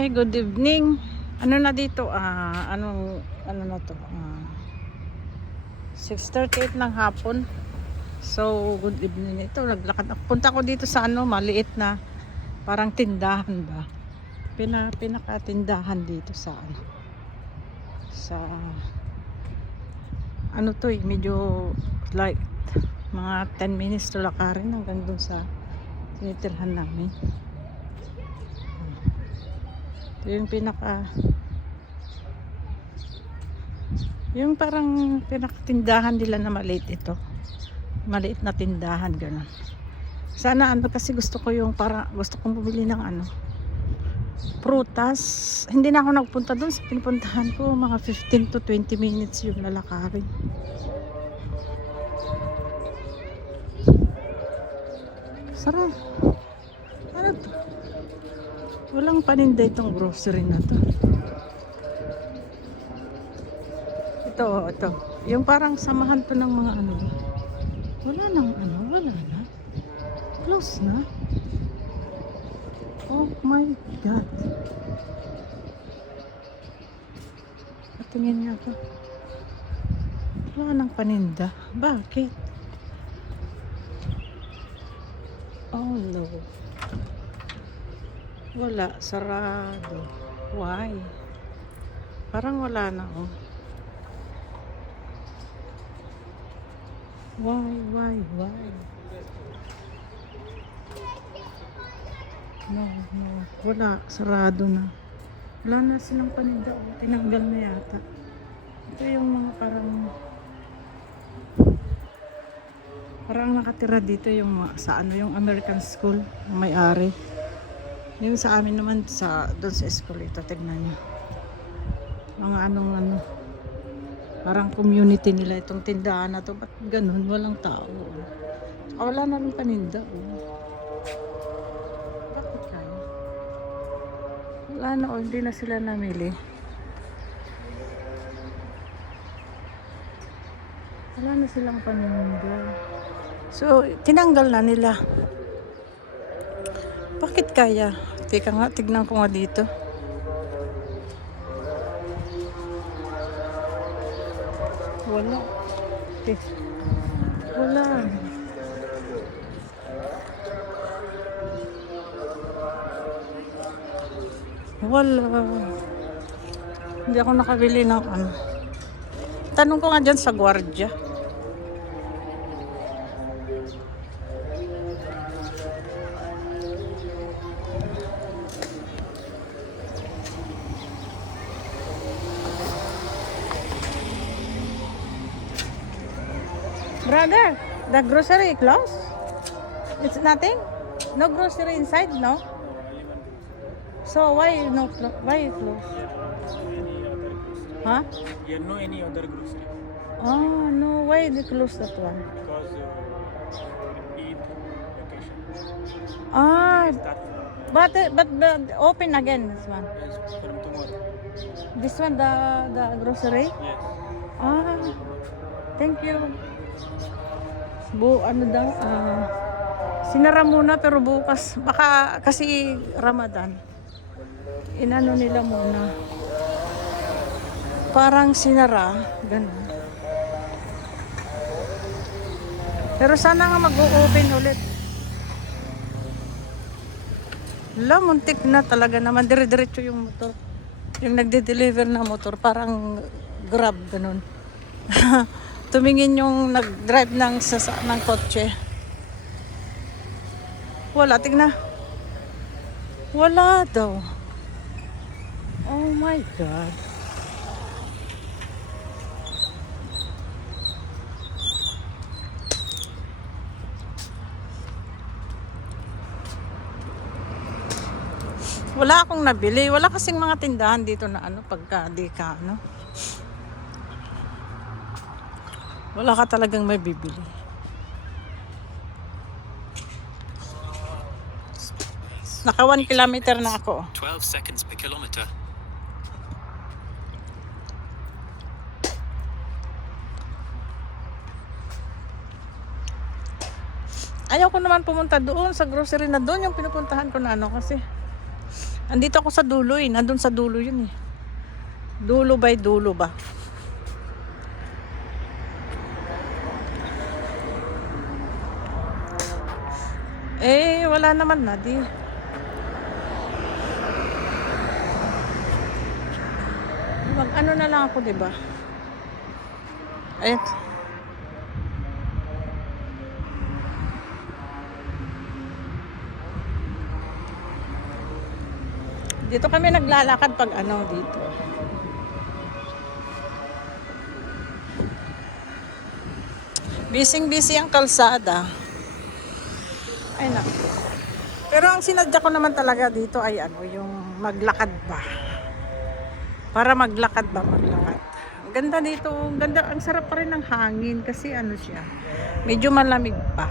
Hi, good evening. Ano na dito? Ano na to? 6:38 ng hapon. So, good evening. Ito, naglakad. Punta ko dito sa maliit na parang tindahan ba? Pinakatindahan dito sa sa medyo like mga 10 minutes to lakarin hanggang dun sa tinitirhan namin. Ito yung parang pinakatindahan nila na maliit ito. Maliit na tindahan, gano'n. Sana kasi gusto kong bumili ng prutas. Hindi na ako nagpunta doon sa pinupuntahan ko. Mga 15 to 20 minutes yung lalakarin. Sarap. Ano to? Walang paninda itong grocery na to. Ito. Yung parang samahan to ng mga wala na. Close na. Oh my God. Patingin niya to. Wala nang paninda. Bakit? Oh no. Wala. Sarado. Why? Parang wala na Why? No. Wala. Sarado na. Wala na silang paninda. Tinanggal na yata. Ito yung mga parang nakatira dito yung sa yung American school. Yung may-ari. Yung sa amin naman doon sa school ito. Tignan nyo. Mga parang community nila itong tindahan na to. Ba't ganun? Walang tao. Wala na rin paninda. Bakit kaya? Wala na hindi na sila namili. Wala na silang paninda. So, tinanggal na nila. Bakit kaya? Teka nga, tignan ko nga dito. Wala. Wala. Hindi ako nakabili ng Tanong ko nga dyan sa gwardiya. Brother, the grocery closed? It's nothing? No grocery inside, no? So why why it closed? Huh? Here no any other grocery. Oh no, why they close that one? Because Eid vacation. But open again this one. Yes, from tomorrow. This one the grocery? Yes. Thank you. Sinara muna pero bukas baka kasi Ramadan. Inano nila muna. Parang sinara, ganun. Pero sana nga mag-o-open ulit. Muntik na talaga naman. Dire-diretso yung motor. Yung nagde-deliver na motor, parang Grab, ganun. Tumingin yung nag-drive ng kotse. Wala, tignan. Wala daw. Oh my God. Wala akong nabili. Wala kasing mga tindahan dito na pagka di ka wala ka talagang may bibili. Naka 1 kilometer na ako. 12 seconds per kilometer. Ayaw ko naman pumunta doon sa grocery na doon yung pinupuntahan ko na kasi Andito ako sa dulo eh. Nandun sa dulo yun eh. Dulo by dulo ba? Eh, wala naman na di. Mag ano na lang ako, 'di ba? Ayun. Dito kami naglalakad pag ano dito. Busy ang kalsada. Ay naku. Pero ang sinadya ko naman talaga dito ay ano, yung maglakad ba. Para maglakad. Ang ganda dito, ang ganda, ang sarap pa rin ng hangin kasi ano siya, medyo malamig pa.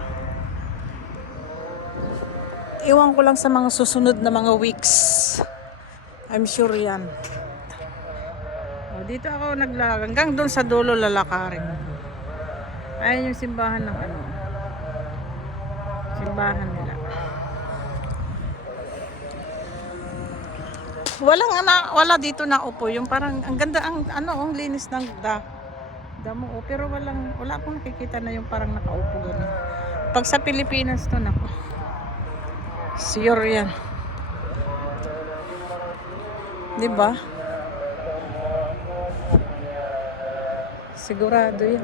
Iwan ko lang sa mga susunod na mga weeks. I'm sure yan. O, dito ako naglalakad. Hanggang doon sa dulo lalakarin. Ayun yung simbahan ng ano. Simbahan nila. Wala dito na upo. Yung parang, ang ganda, ang linis ng damo. Oh, pero wala akong nakikita na yung parang nakaupo gano'n. Pag sa Pilipinas to, nako. Sure yan. Diba? Sigurado yan.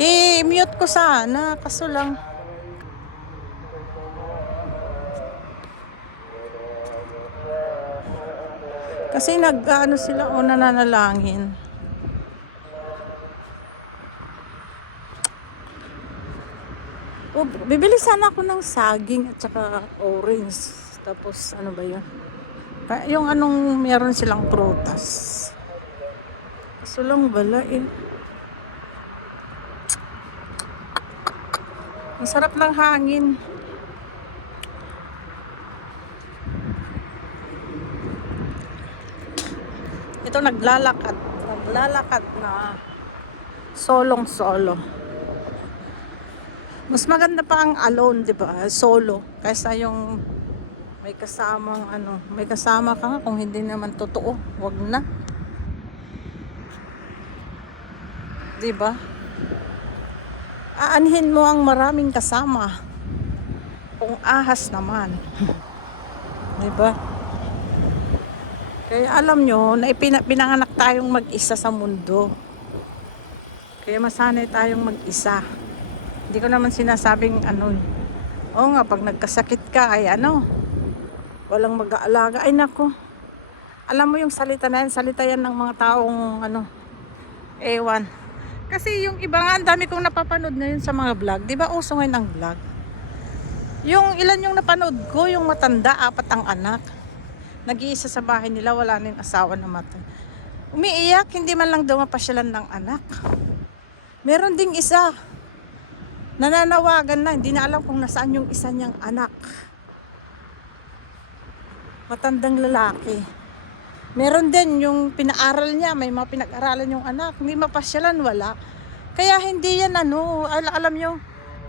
I-mute ko sana, kaso lang. Kasi nag-ano sila o nananalangin. O, bibili sana ako ng saging at saka orange. Tapos ano ba yun? Yung anong meron silang prutas. Kaso lang wala eh. Ang sarap ng hangin. Ito naglalakad na solong-solo. Mas maganda pa ang alone, 'di ba? Solo kaysa yung may kasamang ano, may kasama ka nga kung hindi naman totoo, wag na. 'Di ba? Aanhin mo ang maraming kasama. Kung ahas naman. 'Di ba? Kaya alam nyo, na pinanganak tayong mag-isa sa mundo. Kaya masanay tayong mag-isa. Hindi ko naman sinasabing ano. Oo nga, pag nagkasakit ka ay ano, walang mag-aalaga. Ay nako. Alam mo yung salita na yan, salita yan ng mga taong ano, ewan. Kasi yung iba nga, ang dami kong napapanood ngayon sa mga vlog. Di ba uso ngayon ang vlog? Yung ilan yung napanood ko, yung matanda, 4 ang anak. Nag-iisa sa bahay nila, wala na yung asawa na matay. Umiiyak, hindi man lang daw mapasyalan ng anak. Meron ding isa, nananawagan na, hindi na alam kung nasaan yung isa niyang anak. Matandang lalaki. Meron din yung pinaaral niya, may mga pinag-aralan yung anak, hindi mapasyalan, wala. Kaya hindi yan ano, alam nyo,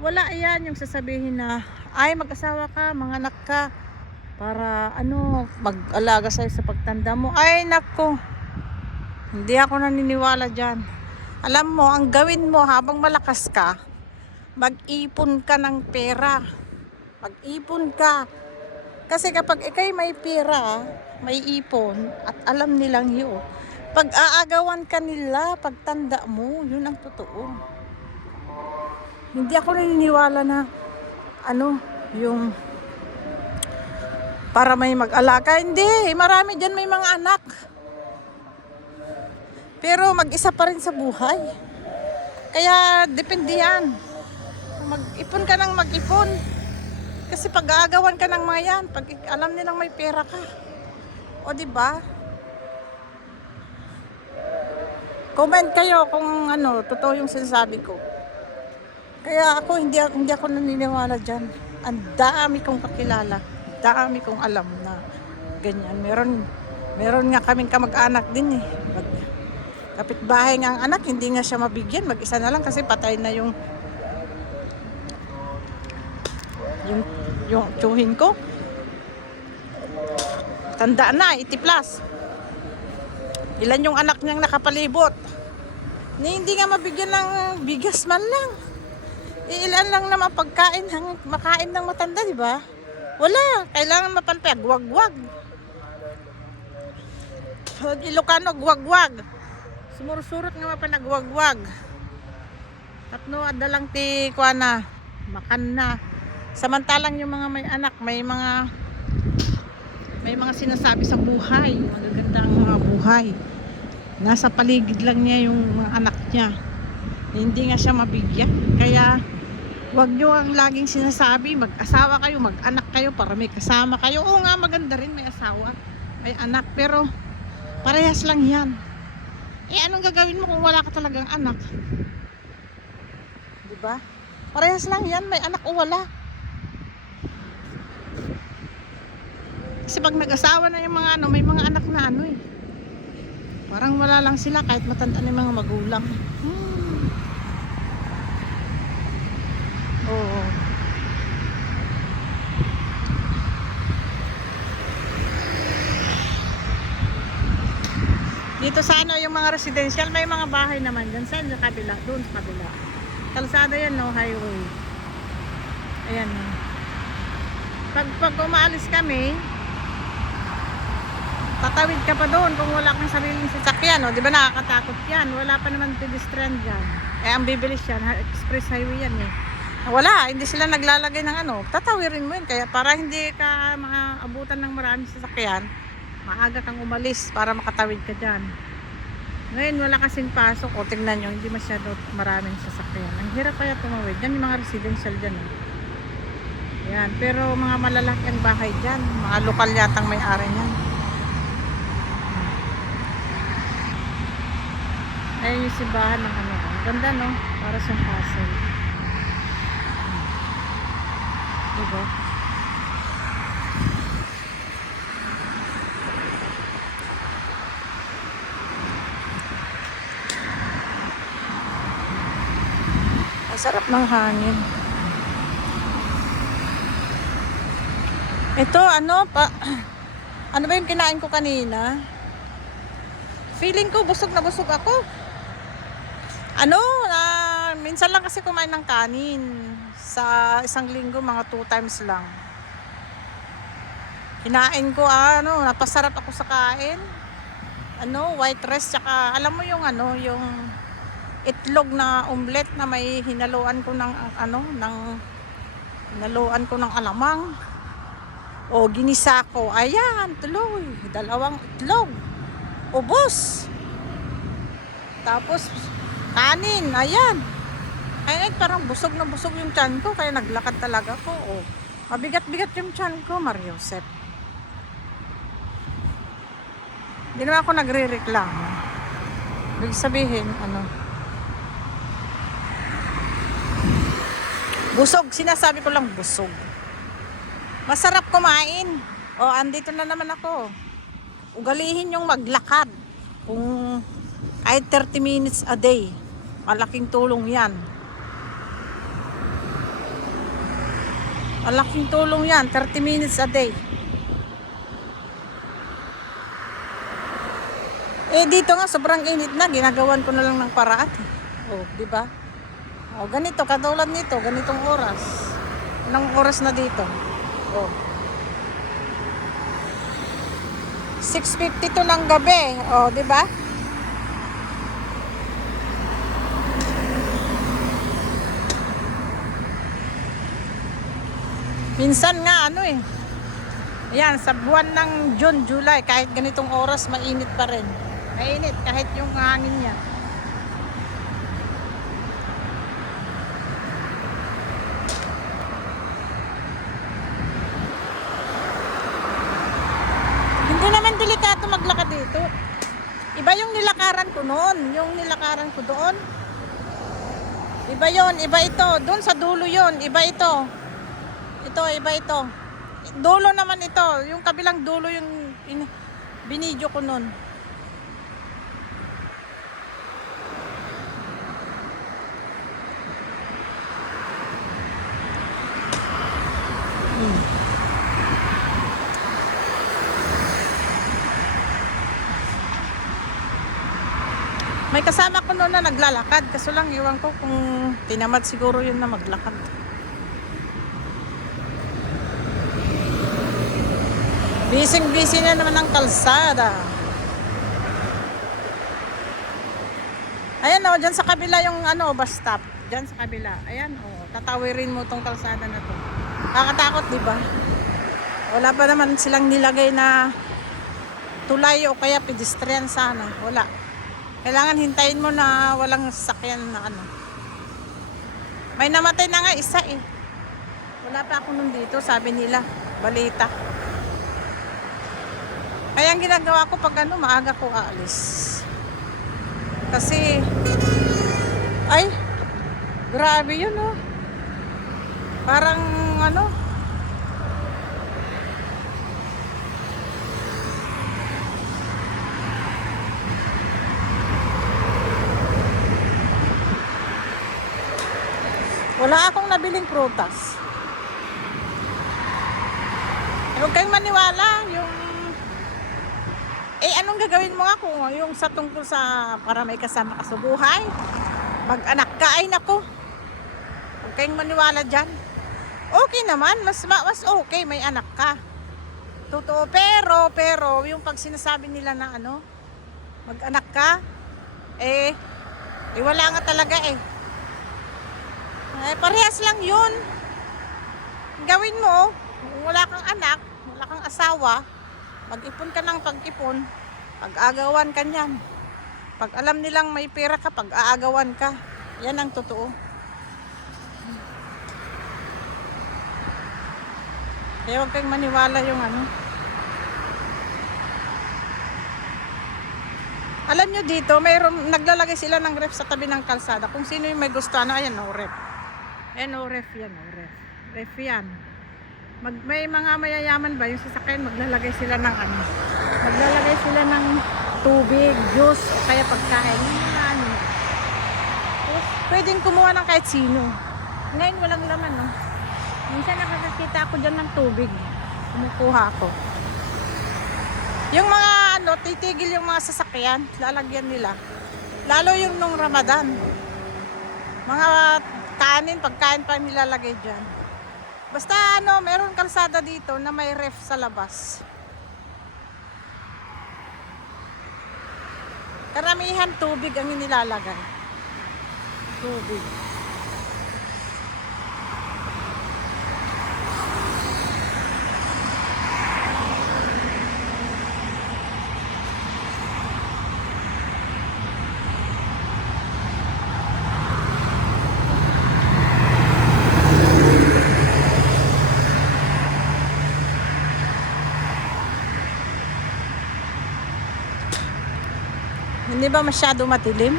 wala yan yung sasabihin na, ay mag-asawa ka, mga anak ka, para ano, mag-alaga sa'yo sa pagtanda mo. Ay nako, hindi ako naniniwala dyan. Alam mo, ang gawin mo habang malakas ka, mag-ipon ka ng pera. Mag-ipon ka. Kasi kapag ikay may pera, may ipon, at alam nilang yun, pag aagawan ka nila, pagtanda mo, yun ang totoo. Hindi ako naniniwala na ano, yung para may mag-alaga. Hindi, marami dyan may mga anak. Pero mag-isa pa rin sa buhay. Kaya depende yan. Mag-ipon ka ng mag-ipon. Kasi pag aagawan ka ng mga yan, pag alam nilang may pera ka. O diba? Comment kayo kung ano, totoo yung sinasabi ko. Kaya ako, hindi ako naniniwala dyan. Ang dami kong kakilala. Dami kong alam na ganyan. Meron nga kaming kamag-anak din eh. Kapitbahay nga ang anak, hindi nga siya mabigyan. Mag-isa na lang kasi patay na yung tsuhin ko. Tanda na, 80 plus. Ilan yung anak niyang nakapalibot. Hindi nga mabigyan ng bigas man lang. Ilan lang naman pagkain makain ng matanda, di ba? Wala, kailangan mapalpag, wag-wag. Pag Ilocano, wag-wag. Sumursurot nga mapanagwag-wag. Tapno adalang ti kuana, makan na. Samantalang yung mga may anak, may mga sinasabi sa buhay, magagandang mga buhay. Nasa paligid lang niya yung mga anak niya. Hindi nga siya mabigyan. Kaya wag nyo ang laging sinasabi, mag-asawa kayo, mag-anak kayo para may kasama kayo. Oo nga, maganda rin may asawa, may anak, pero parehas lang yan. Anong gagawin mo kung wala ka talagang anak? Diba? Parehas lang yan, may anak o wala. Kasi pag nag-asawa na yung mga may mga anak na parang wala lang sila kahit matanda na yung mga magulang. Oo. Dito sa yung mga residential, may mga bahay naman dyan sa kabila, doon sa kabila. Kalsada yan, no, highway. Ayan. Pag umaalis kami, tatawid ka pa doon kung wala kang sariling sasakyan, no? Di ba nakakatakot yan? Wala pa naman pedestrian dyan. Ang bibilis yan, express highway yan eh. Wala, hindi sila naglalagay ng tatawirin mo yun. Kaya para hindi ka maabutan ng maraming sasakyan, maaga kang umalis para makatawid ka dyan. Ngayon wala kasing pasok. O tingnan nyo, hindi masyado maraming sasakyan. Ang hirap kaya tumawid. Yan yung mga residential dyan. Yan, pero mga malalaki ang bahay dyan. Mga lokal yatang may-ari niyan. Ayan yung simbahan ng Ang ganda, no? Para sa castle. Diba? Ang sarap ng hangin. Ito, ano ba yung kinain ko kanina? Feeling ko busog na busog ako. Minsan lang kasi kumain ng kanin. Sa isang linggo, mga 2 times lang. Kinain ko, napasarap ako sa kain. White rice, tsaka, alam mo yung yung itlog na omelette na may hinaluan ko ng, hinaluan ko ng alamang. O, ginisa ko. Ayan, tuloy. 2 itlog. Ubos. Tapos, kanin. Ayan. Ay, parang busog na busog yung tiyan ko. Kaya naglakad talaga ko. O, mabigat-bigat yung tiyan ko, Mariosep. Hindi naman ako nagre-reklamo. Ibig sabihin, busog. Sinasabi ko lang busog. Masarap kumain. O, andito na naman ako. Ugalihin yung maglakad. Kung kahit 30 minutes a day. Malaking tulong yan. Malaking tulong yan. 30 minutes a day. Dito nga sobrang init na. Ginagawan ko na lang ng paraan. O, di ba? O, ganito. Katulad nito. Ganitong oras. Ilang oras na dito. O. 6:52 ng gabi. O, di ba? Minsan nga ayan, sa buwan ng June, July, kahit ganitong oras, mainit pa rin. Mainit kahit yung hangin niya. Hindi naman delikato maglakad dito. Iba yung nilakaran ko noon, yung nilakaran ko doon. Iba yon, iba ito. Doon sa dulo yon, iba ito. Ito, iba ito. Dulo naman ito. Yung kabilang dulo yung binidyo ko nun. May kasama ko noon na naglalakad. Kaso lang, iwan ko kung tinamad siguro yun na maglakad. Busy na naman ang kalsada. Ayan o, dyan sa kabila yung ano, bus stop. Dyan sa kabila. Ayan o, tatawirin mo tong kalsada na to. Kakatakot, di ba? Wala pa naman silang nilagay na tulay o kaya pedestrian sana. Wala. Kailangan hintayin mo na walang sasakyan na ano. May namatay na nga isa eh. Wala pa ako nun dito, sabi nila. Balita. Kaya ang ginagawa ko pag ano, maaga ko aalis. Kasi, ay, grabe yun oh. Parang ano, wala akong nabiling prutas. Huwag kayong maniwala, yung anong gagawin mo nga kung yung sa tungkol sa para may kasama ka sa buhay? Mag-anak ka, ay nako. Huwag kayong maniwala dyan. Okay naman, mas okay, may anak ka. Totoo, pero, yung pag sinasabi nila na ano, mag-anak ka, wala nga talaga eh. Parehas lang yun. Gawin mo, kung wala kang anak, wala kang asawa, mag-ipon ka ng pag-ipon, pag-aagawan ka niyan. Pag alam nilang may pera ka, pag-aagawan ka. Yan ang totoo. Kaya huwag kayong maniwala yung ano. Alam nyo dito, mayroon, naglalagay sila ng ref sa tabi ng kalsada. Kung sino yung may gusto, ano, ayan o, ref. Ayan o, ref yan o, ref. Ref yan. May mga mayayaman ba yung sasakyan, maglalagay sila ng ano. Maglalagay sila ng tubig, juice, o kaya pagkain. Ano. Pwedeng kumuha ng kahit sino. Ngayon walang laman, no? Minsan nakakakita ako dyan ng tubig. Kumukuha ako. Yung mga ano, titigil yung mga sasakyan, lalagyan nila. Lalo yung nung Ramadan. Mga kanin, pagkain pa nilalagay dyan. Basta ano, meron kalsada dito na may ref sa labas. Karamihan tubig ang inilalagay. Tubig. Hindi ba masyado matilim?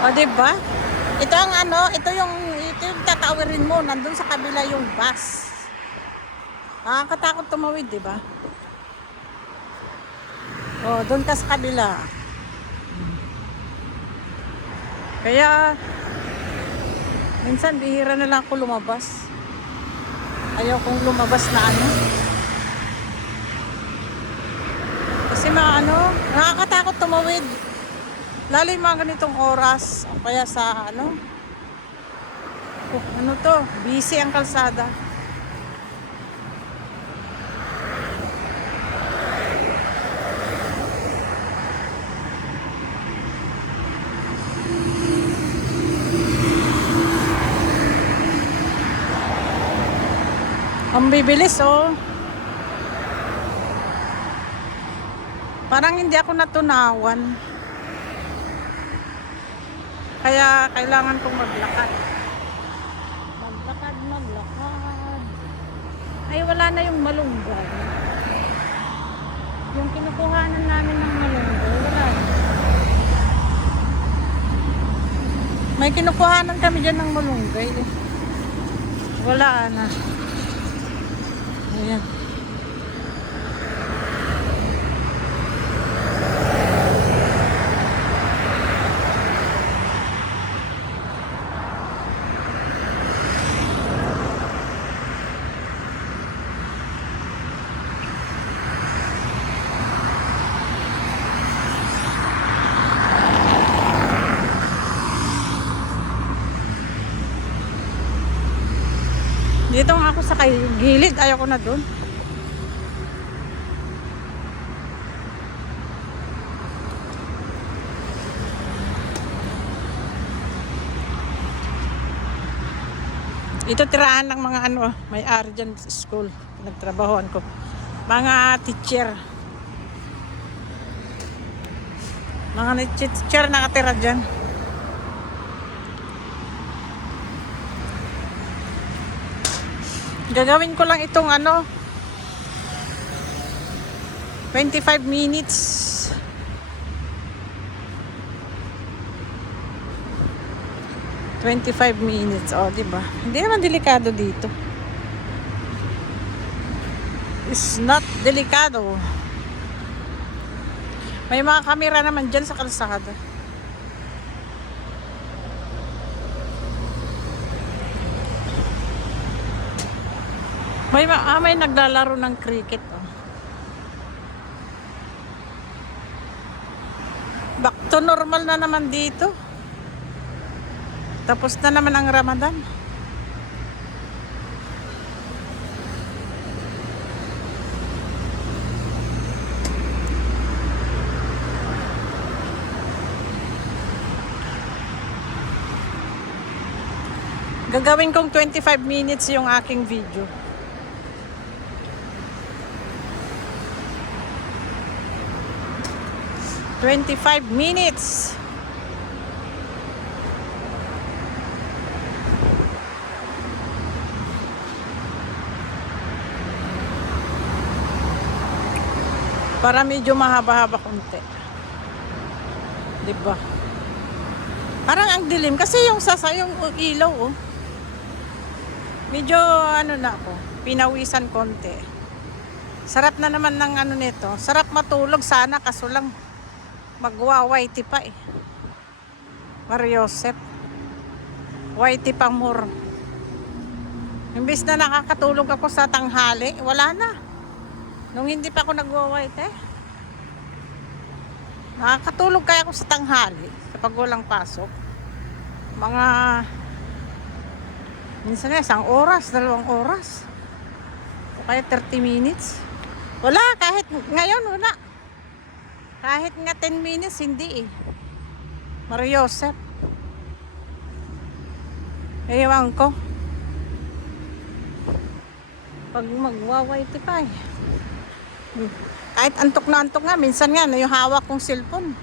O, diba? Ito ang ano, ito yung tatawirin mo, nandun sa kabila yung bus. Nakakatakot tumawid, di ba? Oh, doon ka sa kabila. Kaya minsan bihira na lang ako lumabas. Ayaw kong lumabas na ano. Kasi nakakatakot tumawid. Lalo yung mga ganitong oras. O kaya sa ano. Ano to? Busy ang kalsada. Ang bibilis oh. Parang hindi ako natunawan. Kaya kailangan kong maglakad. Maglakad. Ay wala na yung malunggay. Yung kinukuhanan namin ng malunggay, wala na. May kinukuhanan kami dyan ng malunggay. Wala na. Ayan. Dito nga ako sa kay gilid. Ayoko na doon. Ito tirahan ng mga ano, may-ari dyan sa school. Nagtrabahoan ko. Mga teacher. Mga teacher nakatira dyan. Gagawin ko lang itong ano, 25 minutes. Oh, di ba? Hindi naman delikado dito. It's not delikado. May mga kamera naman dyan sa kalsada. May naglalaro ng cricket. Oh. Back to normal na naman dito. Tapos na naman ang Ramadan. Gagawin kong 25 minutes yung aking video. "25 minutes. Para medyo mahaba-haba konti. Diba? Parang ang dilim kasi yung yung ilaw oh. Medyo ano na ako, pinawisan konti. Sarap na naman ng ano nito. Sarap matulog sana kaso lang magwa-whitey pa eh. Mariosep. Whitey pa more. Imbis na nakakatulog ako sa tanghali, wala na. Nung hindi pa ako nagwa-whitey. Nakakatulog kaya ako sa tanghali kapag walang pasok. Mga minsan na 1 oras, 2 oras. O kaya 30 minutes. Wala, kahit ngayon wala. Kahit nga 10 minutes, hindi eh. Mariosep. Ewan ko. Pag magwawayte pa eh. Kahit antok na antok nga, minsan nga, yung hawak kong cellphone.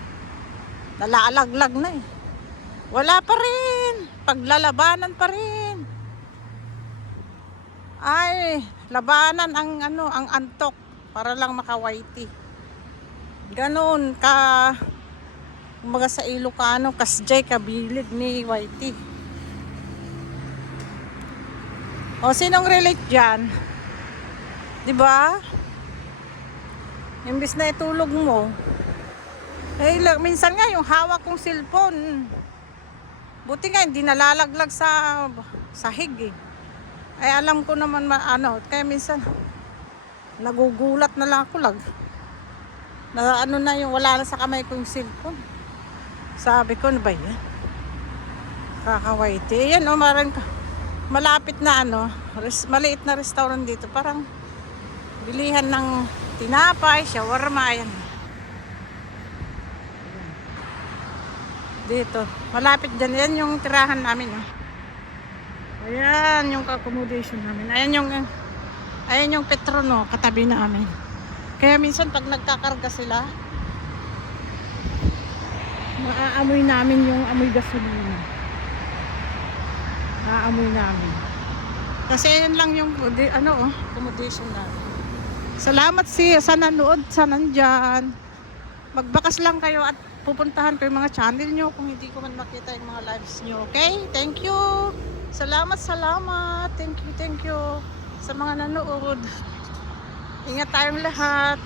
Nalalaglag na eh. Wala pa rin. Paglalabanan pa rin. Ay, labanan ang ano, ang antok para lang makawayte. Ganon ka kumbaga sa Ilocano, kasjay kabilid ni Whitey. O sinong relate dyan? Diba? Imbis na itulog mo. Eh, minsan nga yung hawak kong cellphone. Buti nga hindi nalalaglag sa sahig eh. Ay alam ko naman ano, kaya minsan nagugulat na lang ako na ano na yung wala na sa kamay ko yung cellphone. Sabi ko, ano ba yan? Kakawayte. Yan o, malapit na ano, maliit na restaurant dito. Parang bilihan ng tinapay, shawarma, ayan. Dito, malapit dyan. Yan yung tirahan namin. Oh. Ayan yung accommodation namin. Ayan yung Petrono, katabi namin. Kaya minsan pag nagkakarga sila, maaamoy namin yung amoy gasolina. Maaamoy namin. Kasi yan lang yung ano, accommodation namin. Salamat sa nanood, sa nandyan. Magbakas lang kayo at pupuntahan ko yung mga channel nyo kung hindi ko man makita yung mga lives nyo. Okay? Thank you. Salamat. Thank you sa mga nanood. Ingat tayong lahat.